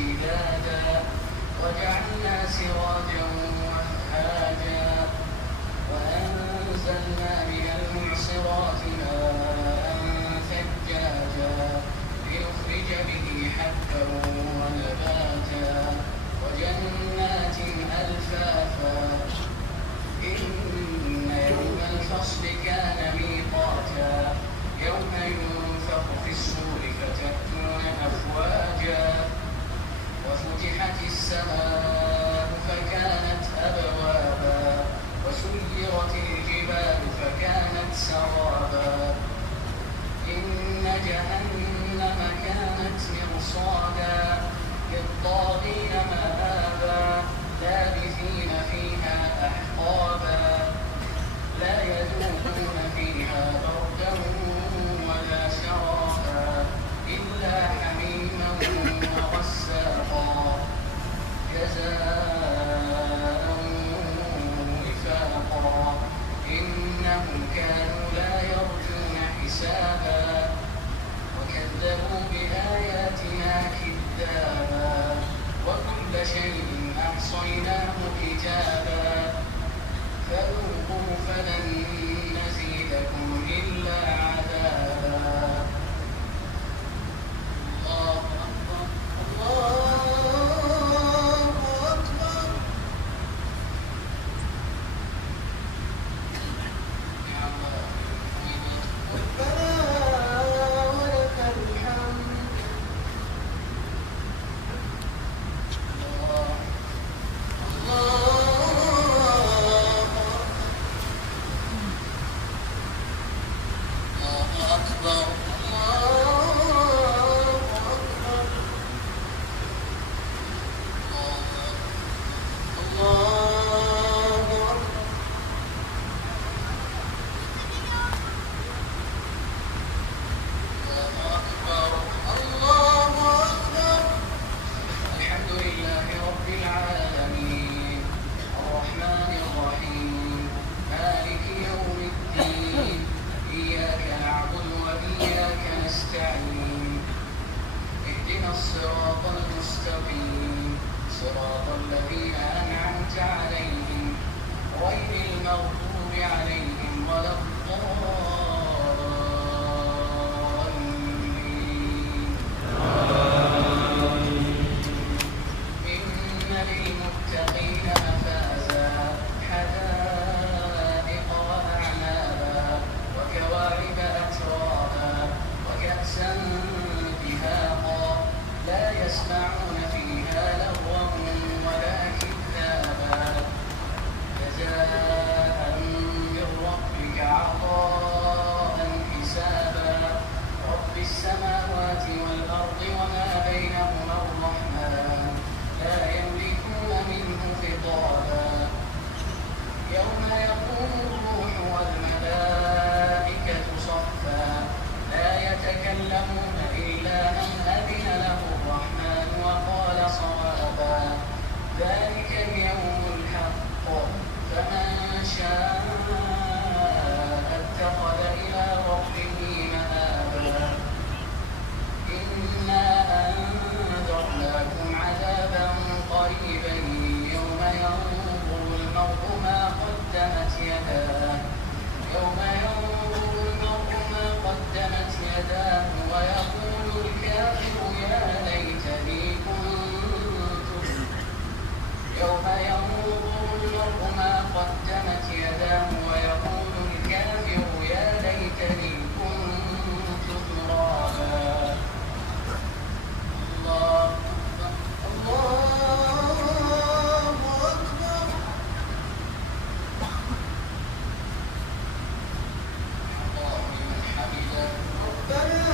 سدادا وجعلنا سراجا وهاجا وأنزلنا من المعصرات ماء ثجاجا لنخرج به حبا ونباتا وجنات ألفافا إن يوم الفصل كان ميقاتا يوم ينفخ في الصور فتأتون أفواجا وفتحت السماء فكانت أبوابا وسيرت الجبال فكانت سرابا إن جهنم كانت مرصادا للطاغين مآبا لابثين فيها أحقابا لا يذوقون فيها بردا ولا شرابا إلا حميما وغساقا جزاء وفاقا إنهم كانوا لا يرجون حسابا وكذبوا بآياتنا كذابا وكل شيء أحصيناه كتابا فذوقوا فلن نزيدكم إلا عذابا الله أكبر الله أكبر يا الله ربنا ولك الحمد الله أكبر الحمد لله رب العالمين الرحمن الرحيم مالك يوم الدين إياك نعبد وإياك نستعين اهدنا الصراط المستقيم صراط الذين أنعمت عليهم غير المغضوب عليهم ولا الضالين إن للمتقين مفازا حدائق وأعنابا وكواعب أترابا وكأسا دهاقا لا يسمعون فيها لغوا ولا كذابا جزاء من ربك عطاء حسابا رب السماوات والأرض وما بينهما الرحمن لا يملكون منه خطابا يوم يقوم الروح والملائكة صفا لا يتكلمون إلا من أذن له الرحمن وقال صوابا ذلك اليوم الحق فمن شاء اتخذ إلى ربه مآبا إنا أنذرناكم عذابا قريبا يوم ينظر المرء ما قدمت يداه ويقول الكافر يا ليتني كنت يوم ينظر المرء ما قدمت يداه ويقول الكافر يا ليتني كنت ترابا الله أكبر الله أكبر الله لمن حمده ربنا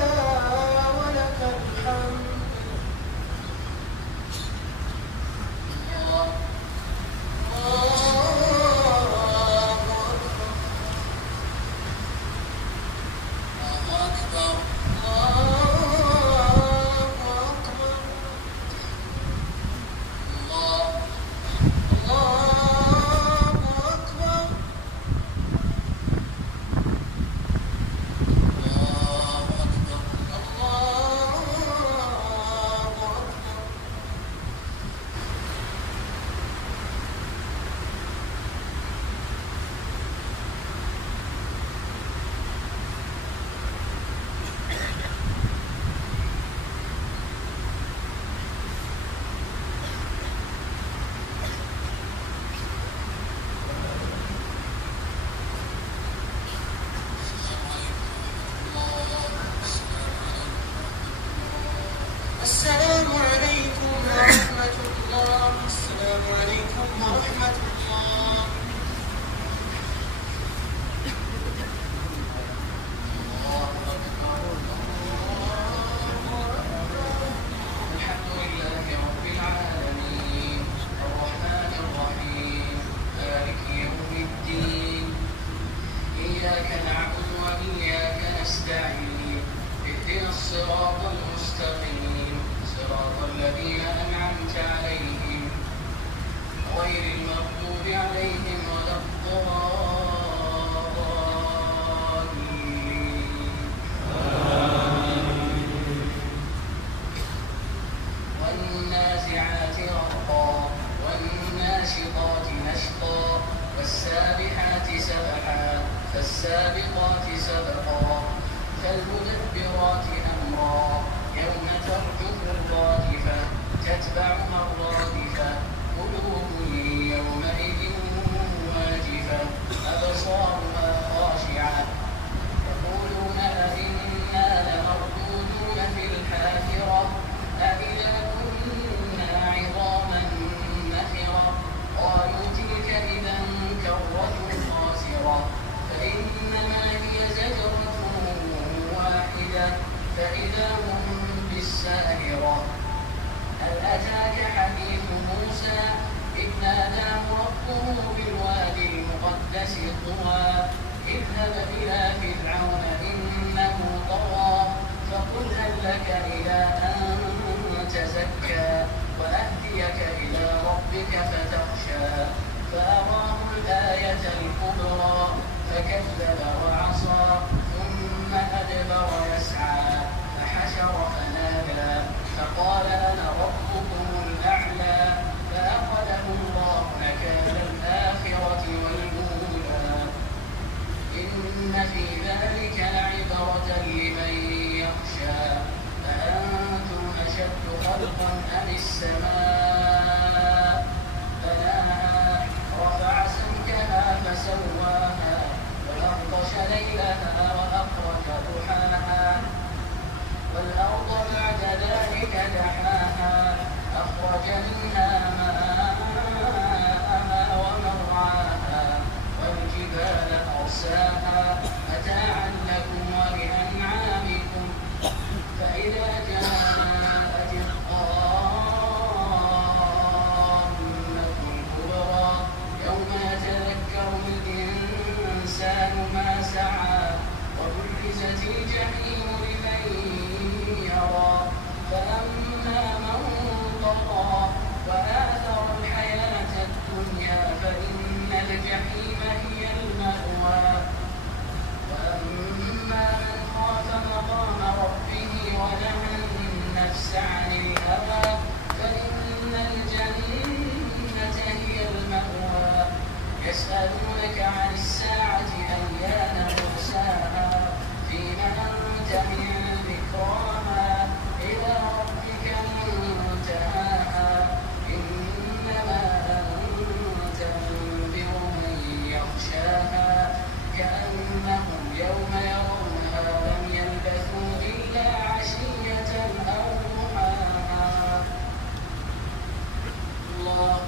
ولك الحمد والناشطات نشطا والسابحات سبحا فالسابقات سبقا فالمدبرات أمرا يوم ترجف الراجفة تتبعها الرادفة قلوب يومئذ واجفة أبصارها خاشعة يقولون أئنا لمردودون في الحافرة أإذا كنا عظاما نخرة قالوا تلك إذا كرة خاسرة فإنما هي زجرة واحدة فإذا هم بالساهرة هل أتاك حديث موسى إذ ناداه ربه بالوادي المقدس طوى اذهب إلى فرعون إنه طغى فقل هل لك إلى أن تزكى وأهديك إلى ربك فتخشى فأراه الآية الكبرى فكذب وعصى ثم أدبر يسعى فحشر فنادى فقال أنا ربكم الأعلى فأخذه الله نكال الآخرة والأولى إن في ذلك لعبرة لمن يخشى أأنتم أشد خلقا أم السماء بناها رفع سمكها فسواها وأغطش ليلها وأخرج ضحاها والأرض بعد ذلك دحاها أخرج منها ماءها ومرعاها والجبال أرساها متاعا لكم ولأنعامكم فإذا جاءت الطامة الكبرى يوم يتذكر الإنسان ما سعى وبرزت الجحيم لمن يرى فأما من طغى وآثر الحياة الدنيا فإن الجحيم هي المأوى وأما من خاف مقام ربه ونهى النفس عن الهوى فإن الجنة هي المأوى يسألونك عن الساعة أيان مرساها فيما أنت من ذكراها إلى ربك منتهاها إنما أنت منذر من يخشاها كأنهم يوم يرونها لم يلبثوا إلا عشية أو ضحاها الله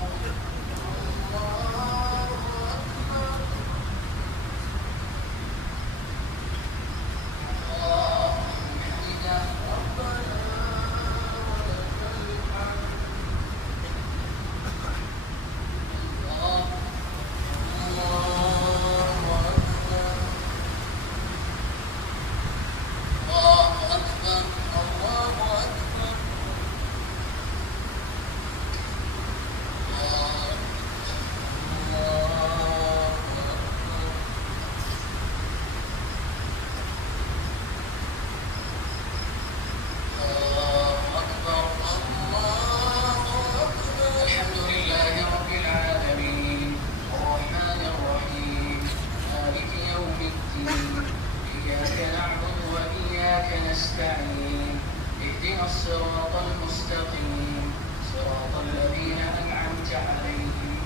الصراط المستقيم صراط الذين أنعمت عليهم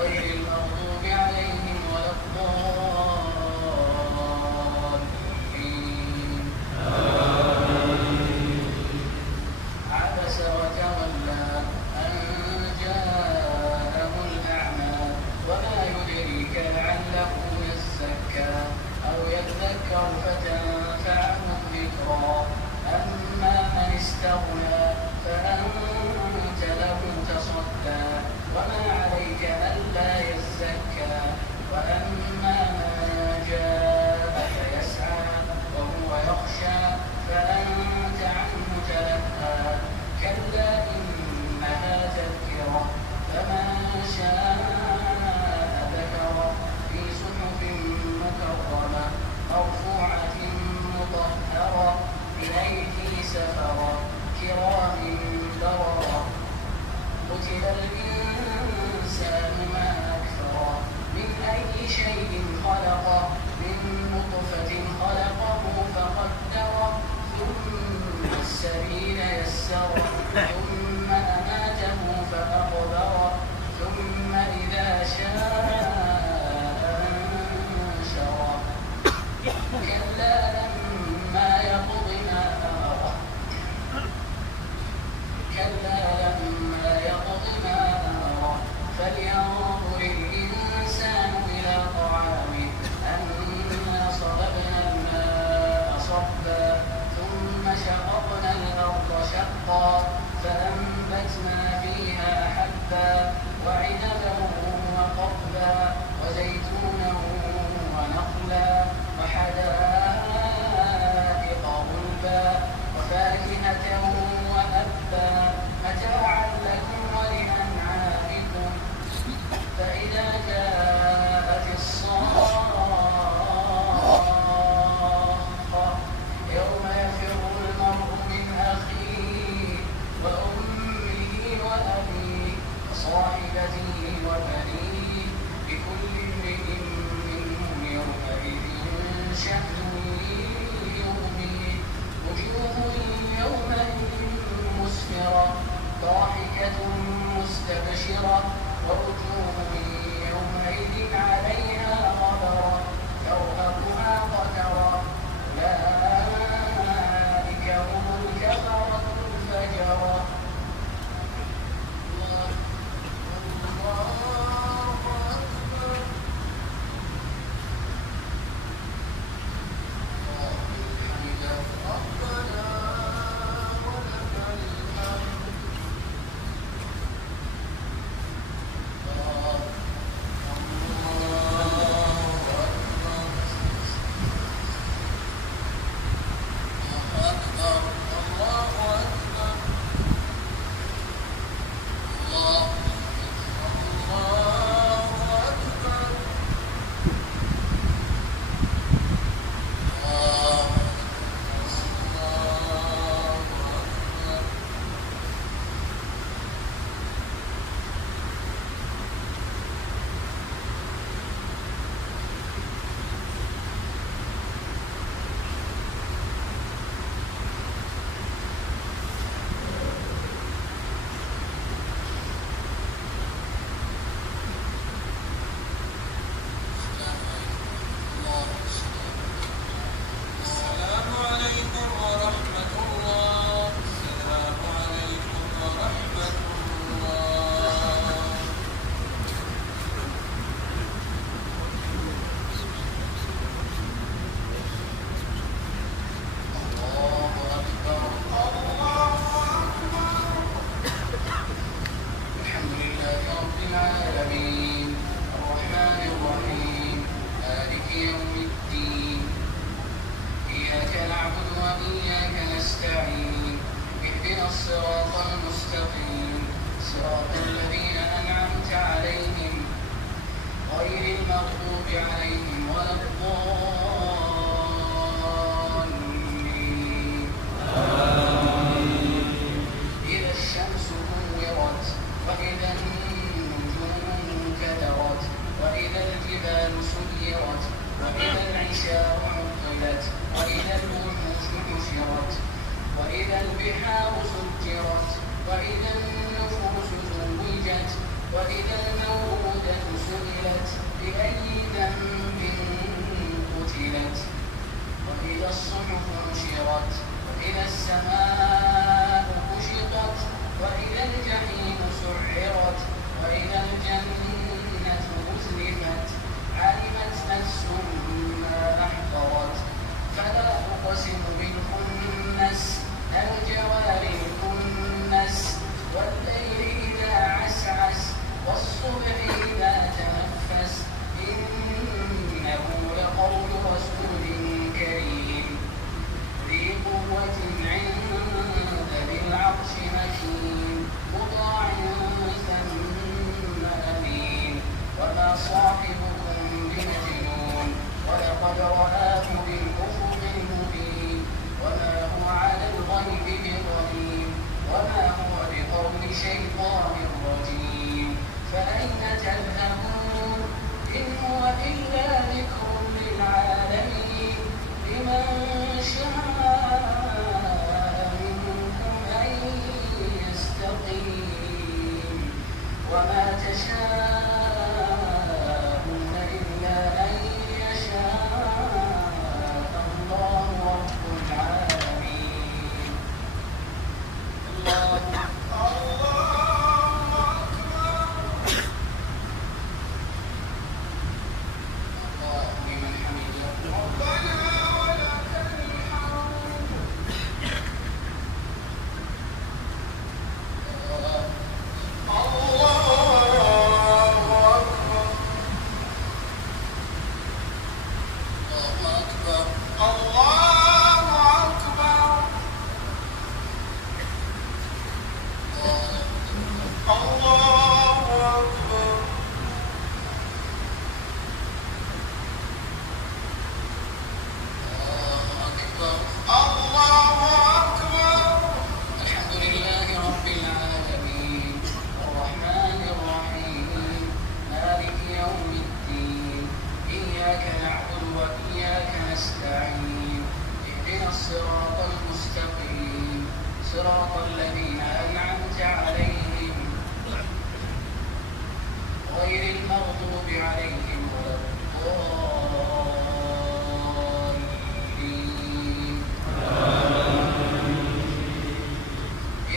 غير المغضوب عليهم ولا الضالين عبس وتولى أن جاءه الأعمى وما يدريك لعله يزكى أو يذكر فتنفعه الذكرى أما من استغنى فأنت له تصدى وما عليك ألا يزكى وأما من جاءك يسعى وهو يخشى فأنت عنه تلهى كلا إنها تذكرة فمن شاء ذكره في صحف مكرمة مرفوعة مطهرة بأيدي سفرة كرام بررة قتل نشره ثم أماته فأقبره ثم إذا شاء أنشره كلا لما يقض ما أمره فلينظر الإنسان إلى طعامه أنا صببنا الماء صبا ثم شققنا الأرض شقا فأنبتنا فيها حبا وعنبا وقضبا وزيتونا ونخلا وحدائق غلبا وفاكهة وأبا متاعا لكم ولأنعامكم فإذا جاءت الصاخة يوم يفر المرء من أخيه وأمه وأبيه وصاحبته وبنيه لكل امرئ منهم يومئذ شأن يغنيه وجوه يومئذ مسفرة ضاحكة مستبشرة ووجوه يومئذ عليها غبرة ترهقها قترة أولئك هم الكفرة الفجرة. الله أكبر. حمده ربنا ولك الحمد.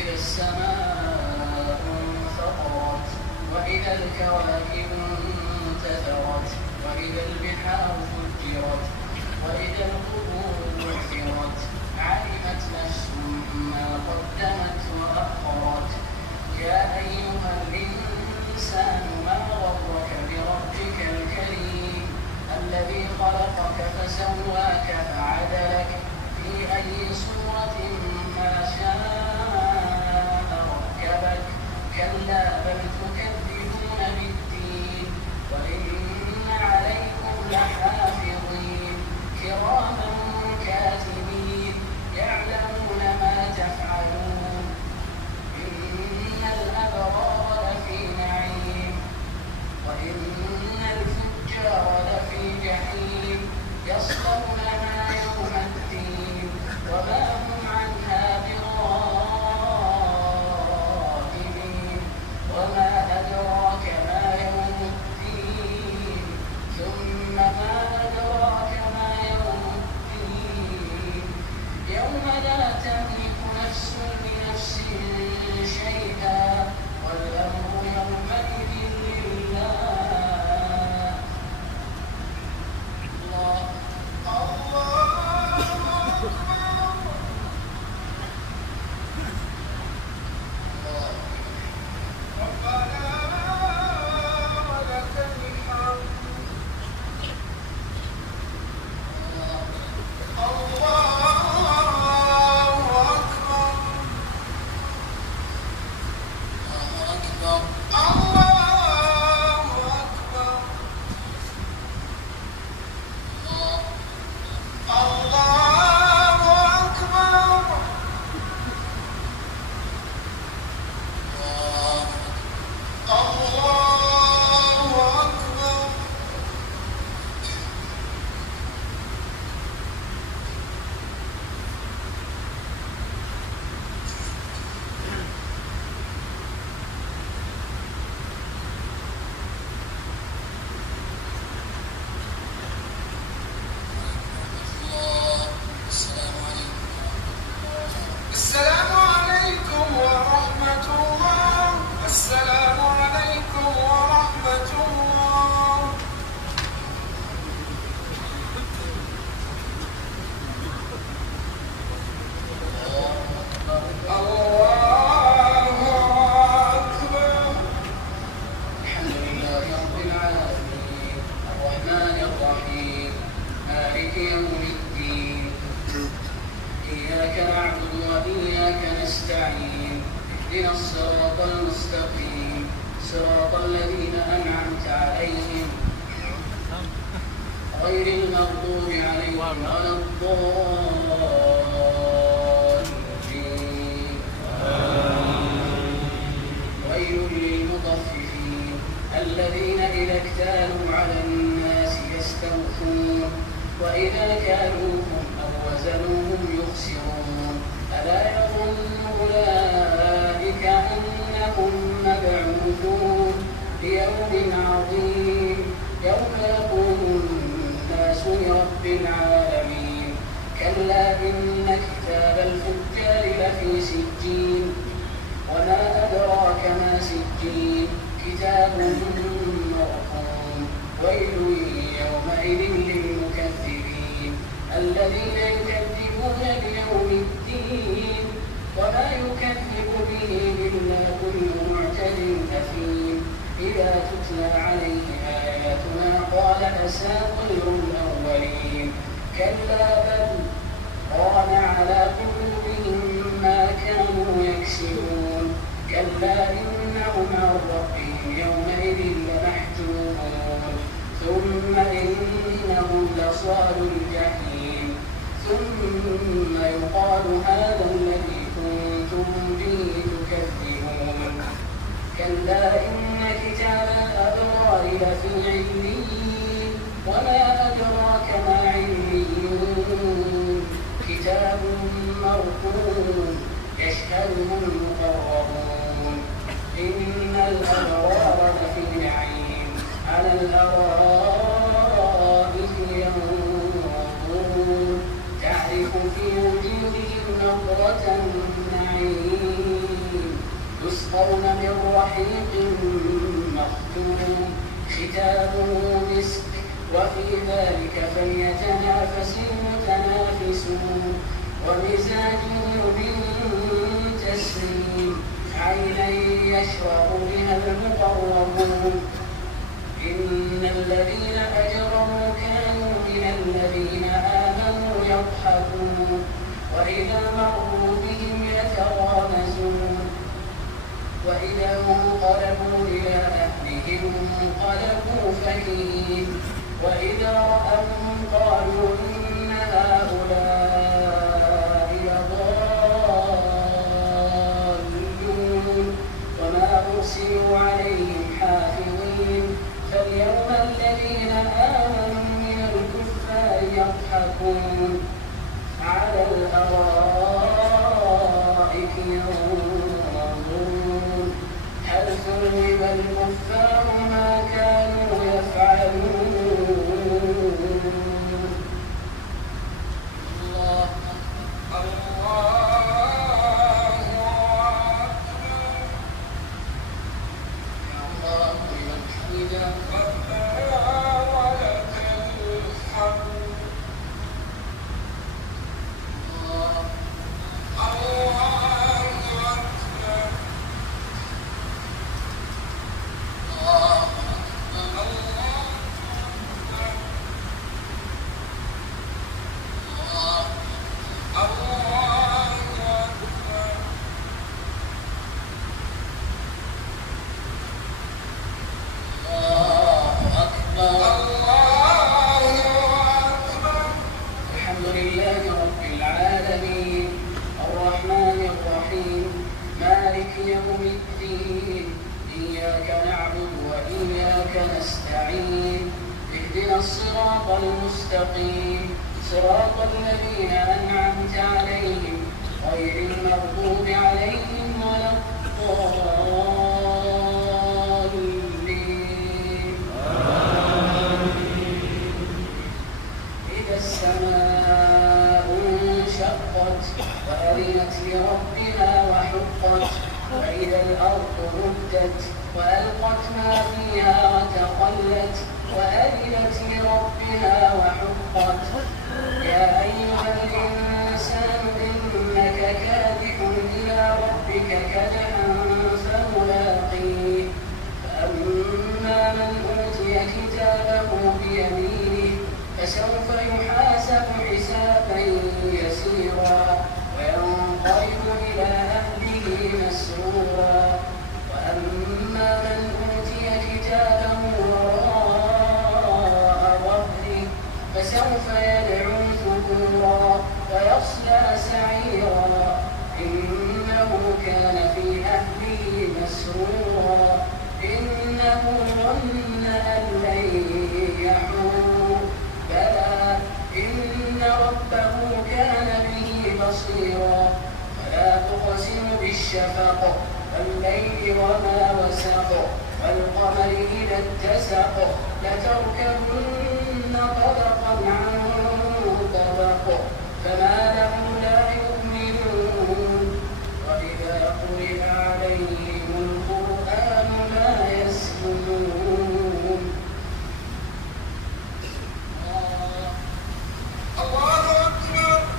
إذا السماء انفطرت وإذا الكواكب انتثرت وإذا البحار فجرت وإذا القبور بعثرت علمت نفس ما قدمت وأخرت يا أيها الإنسان ما غرك بربك الكريم الذي خلقك فسواك فعدلك في أي صورة ما شاء ركبك كلا بل تكذبون بالدين وإن عليكم لحافظين كراما كاتبين يعلمون ما تفعلون إن الأبرار لفي نعيم وإن الفجار لفي جحيم يصلونها يوم الدين وما هم عنها بغائبين وما أدراك ما يوم الدين ثم ما أدراك ما يوم الدين يوم لا تملك نفس لنفس شيئا والأمر يومئذ لله اهدنا الصراط المستقيم صراط الذين أنعمت عليهم غير المغضوب عليهم ولا الضالين ويل للمطففين الذين إذا اكتالوا على الناس يستوفون وإذا كالوهم أو وزنوهم يخسرون ألا يظن أولئك أنهم مبعوثون ليوم عظيم يوم يقوم الناس لرب العالمين كلا إن كتاب الفجار لفي سجين وما أدراك ما سجين كتاب مرقوم ويل يومئذ للمكذبين الذين يكذبون بيوم الدين وما يكذب به إلا كل معتد أثيم إذا تتلى عليه آياتنا قال أساطير الأولين كلا بل ران على قلوبهم ما كانوا يكسبون كلا إنهم عن ربهم يومئذ لمحجوبون ثم إنهم لصال الجحيم ثم يقال هذا الذي كنتم به تكذبون كلا إن كتاب الأبرار لفي عليين وما أدراك ما عليون كتاب مرقوم يشهده المقربون إن الأبرار لفي نعيم على الأرائك ينظرون تعرف في وجوههم نضرة النعيم يسقون من رحيق مختوم ختامه مسك وفي ذلك فليتنافس المتنافسون ومزاجه من تسنيم عينا يشرب بها المقربون إن الذين أجرموا كانوا من الذين آمنوا يضحكون وإذا مروا بهم يتغامزون وإذا انقلبوا إلى أهلهم انقلبوا فكهين وإذا رأوهم قالوا إن هؤلاء لضالون وما أرسلوا عليهم حافظين فاليوم الذين آمنوا من الكفار يضحكون على الأرائك ينظرون هل ثوب الكفار ما كانوا يفعلون الله المستقيم صراط الذين أنعمت عليهم غير المغضوب عليهم ولا الضالين إذا السماء انشقت وأذنت لربها وحقت وإذا الأرض مدت وألقت ما فيها وتخلت وأذنت لربها وحقت يا أيها الإنسان إنك كادح إلى ربك كدحا فملاقيه فأما من أوتي كتابه بيمينه فسوف يحاسب حسابا يسيرا وينقلب إلى أهله مسرورا وأما من أوتي كتابه فسوف يدعو ثبورا ويصلى سعيرا إنه كان في أهله مسرورا إنه ظن أن لن يحور بلى إن ربه كان به بصيرا فلا تقسم بالشفق والليل وما وسق والقمر إذا اتسق لتركبن طبقا عن طبق فما لهم لا يؤمنون وإذا قرئ عليهم القرآن لا يسجدون الله أكبر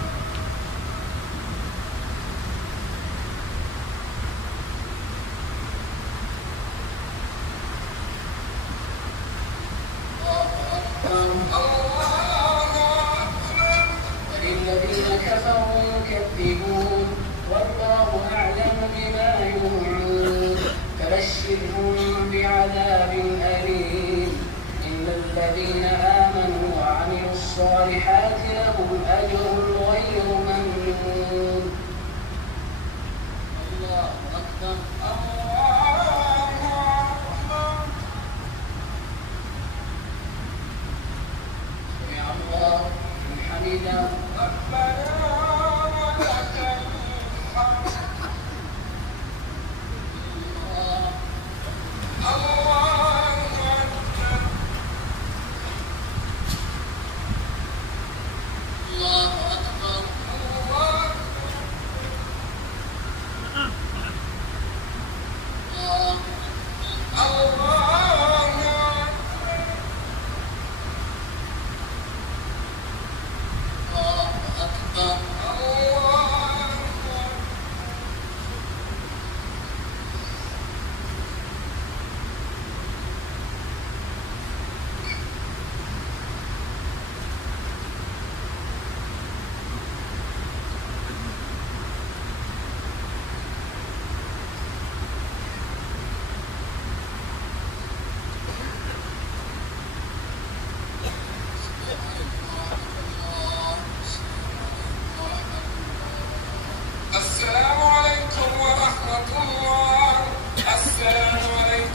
وللذين كفروا يكذبون والله أعلم بما يوعون فبشرهم بعذاب أليم إن الذين آمنوا وعملوا الصالحات لهم أجر غير ممنون الله أكبر الله حميدا ربنا ولك الحمد الله أكبر الله أكبر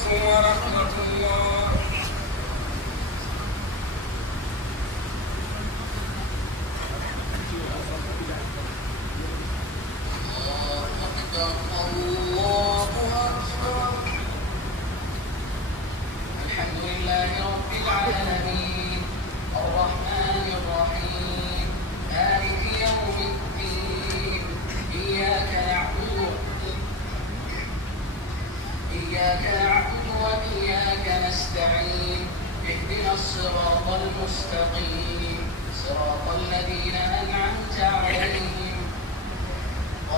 ورحمة الله. الله أكبر. الحمد لله رب العالمين الرحمن الرحيم مالك يوم الدين إياك نعبد وإياك نستعين اهدنا الصراط المستقيم صراط الذين أنعمت عليهم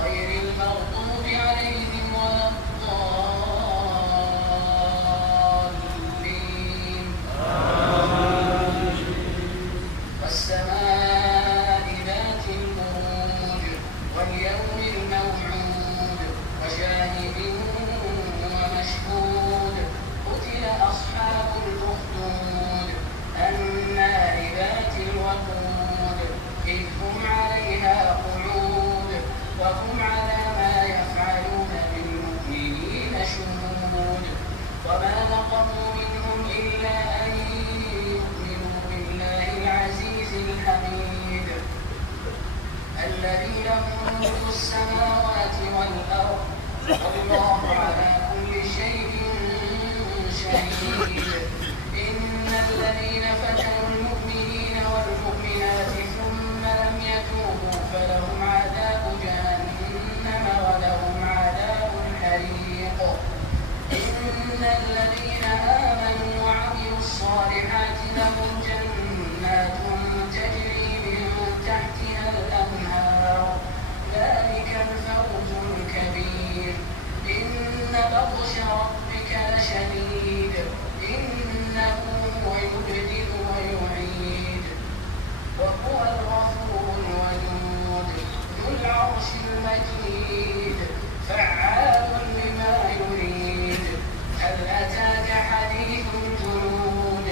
غير المغضوب عليهم ولا الضالين. والسماء ذات البروج واليوم الموعود وشاهد ومشهود قتل أصحاب الأخدود النار ذات الوقود إذ هم عليها قعود وهم على ما يفعلون بالمؤمنين شهود وما نقموا منهم إلا أن يؤمنوا بالله العزيز الحميد الذي له ملك السماوات والأرض والله على كل شيء شهيد. إن الذين فتنوا المؤمنين والمؤمنات ثم لم يتوبوا فلهم عذاب جهنم ولهم عذاب الحريق. إن الذين آمنوا وعملوا الصالحات لهم جنات تجري من تحتها الأنهار ذلك الفوز الكبير. إن بطش ربك لشديد إنه هو يبدئ ويعيد وهو الغفور الودود ذو العرش المجيد فعال لما يريد. هل أتاك حديث الجنود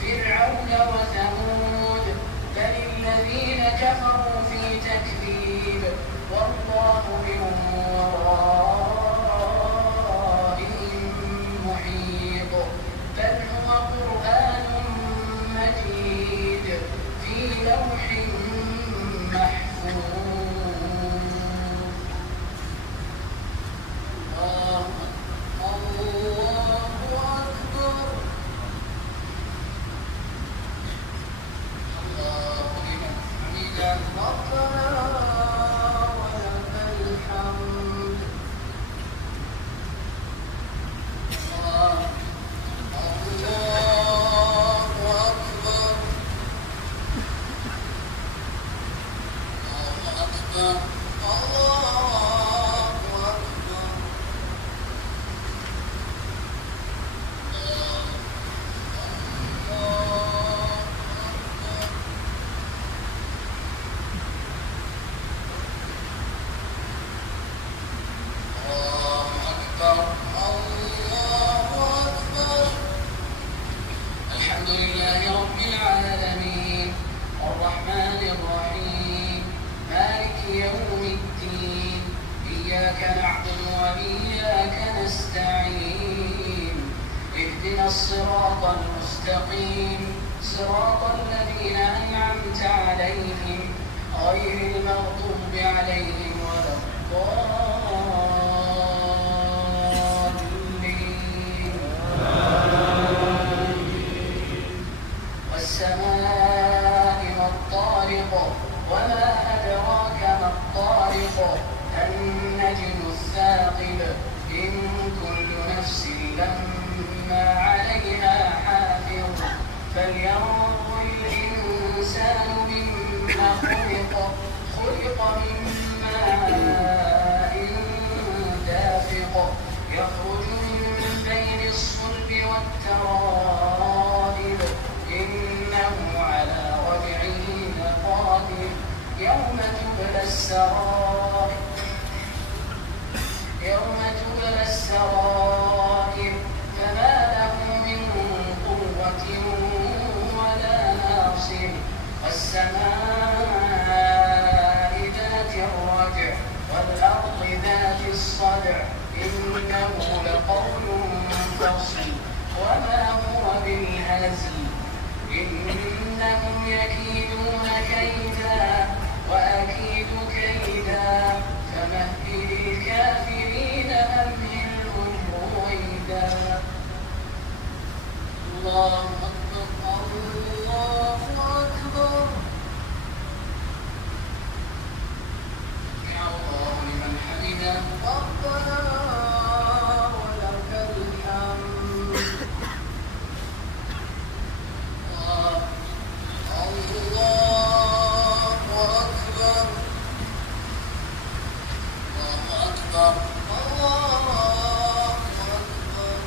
فرعون وثمود بل الذين كفروا في تكذيب والله من ورائهم محيط. بل هو قرآن مجيد في لوح محفوظ. الله أكبر. الله لمن حمده ربنا ولك الحمد. الله أكبر. الله أكبر. الحمد لله رب العالمين الرحمن الرحيم مالك يوم الدين إياك نعبد وإياك نستعين اهدنا الصراط المستقيم صراط الذين أنعمت عليهم غير المغضوب عليهم ولا الضالين. والسماء والطارق وما أدراك ما الطارق النجم الثاقب إن كل نفس لما عليها حافظ فلينظر الإنسان مما خلق من ماء دافق يخرج من بين الصلب والترائب إنه على رجعه لقادر يوم تبلى السرائر فما له من قوة ولا ناصر. والسماء ذات الرجع والأرض ذات الصدع إنه لقول تصل وما هو بالهزل إنهم يكيدون كيدا وأكيد كيدا فمهل الكافرين أمهلهم رويدا الله أكبر الله أكبر يا الله لمن حمده ربنا ولك الحمد الله أكبر الله أكبر الله أكبر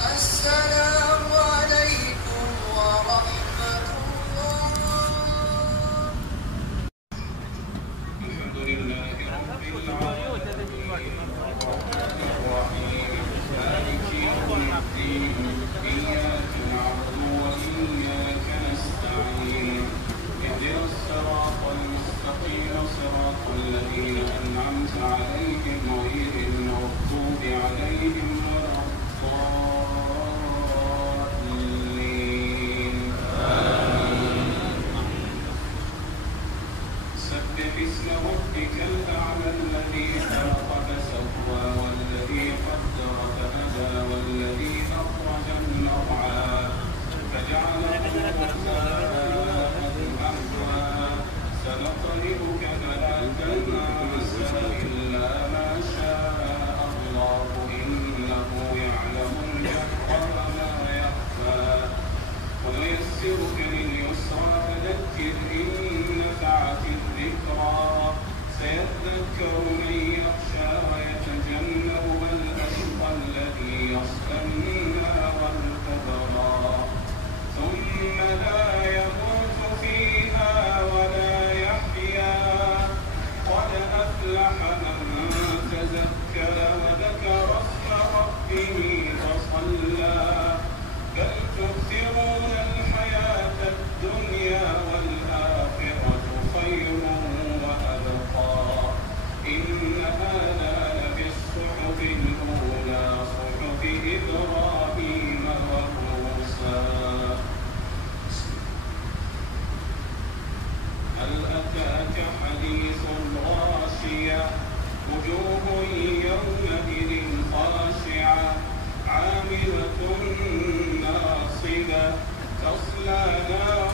السلام عليكم ورحمة الله. الحمد لله رب العالمين الرحمن الرحيم مالك يوم الدين إياك نعبد وإياك نستعين اهدنا الصراط المستقيم صراط الذين أنعمت عليهم غير المغضوب عليهم ولا اسم ربك الأعلى الذي خلق فسوى والذي قدر فهدى والذي أخرج المرعى فجعله غثاء أحوى سنقرئك فلا تنسى إلا ما شاء الله إنه يعلم الجهر وما يخفى ونيسرك لليسرى فذكر إن نفعت الذكرى سيذكر من يخشى ويتجنبها الأشقى الذي يصلى النار الكبرى ثم لا يموت فيها ولا يحيا قد أفلح من تزكى وذكر اسم ربه فصلى بل تؤثرون الحياة الدنيا والآخرة خير وأبقى إن هذا لفي الصحف الأولى صحف إبراهيم وموسى هل أتاك حديث الغاشية وجوه يومئذ خاشعة عاملة ناصبة تصلى نارا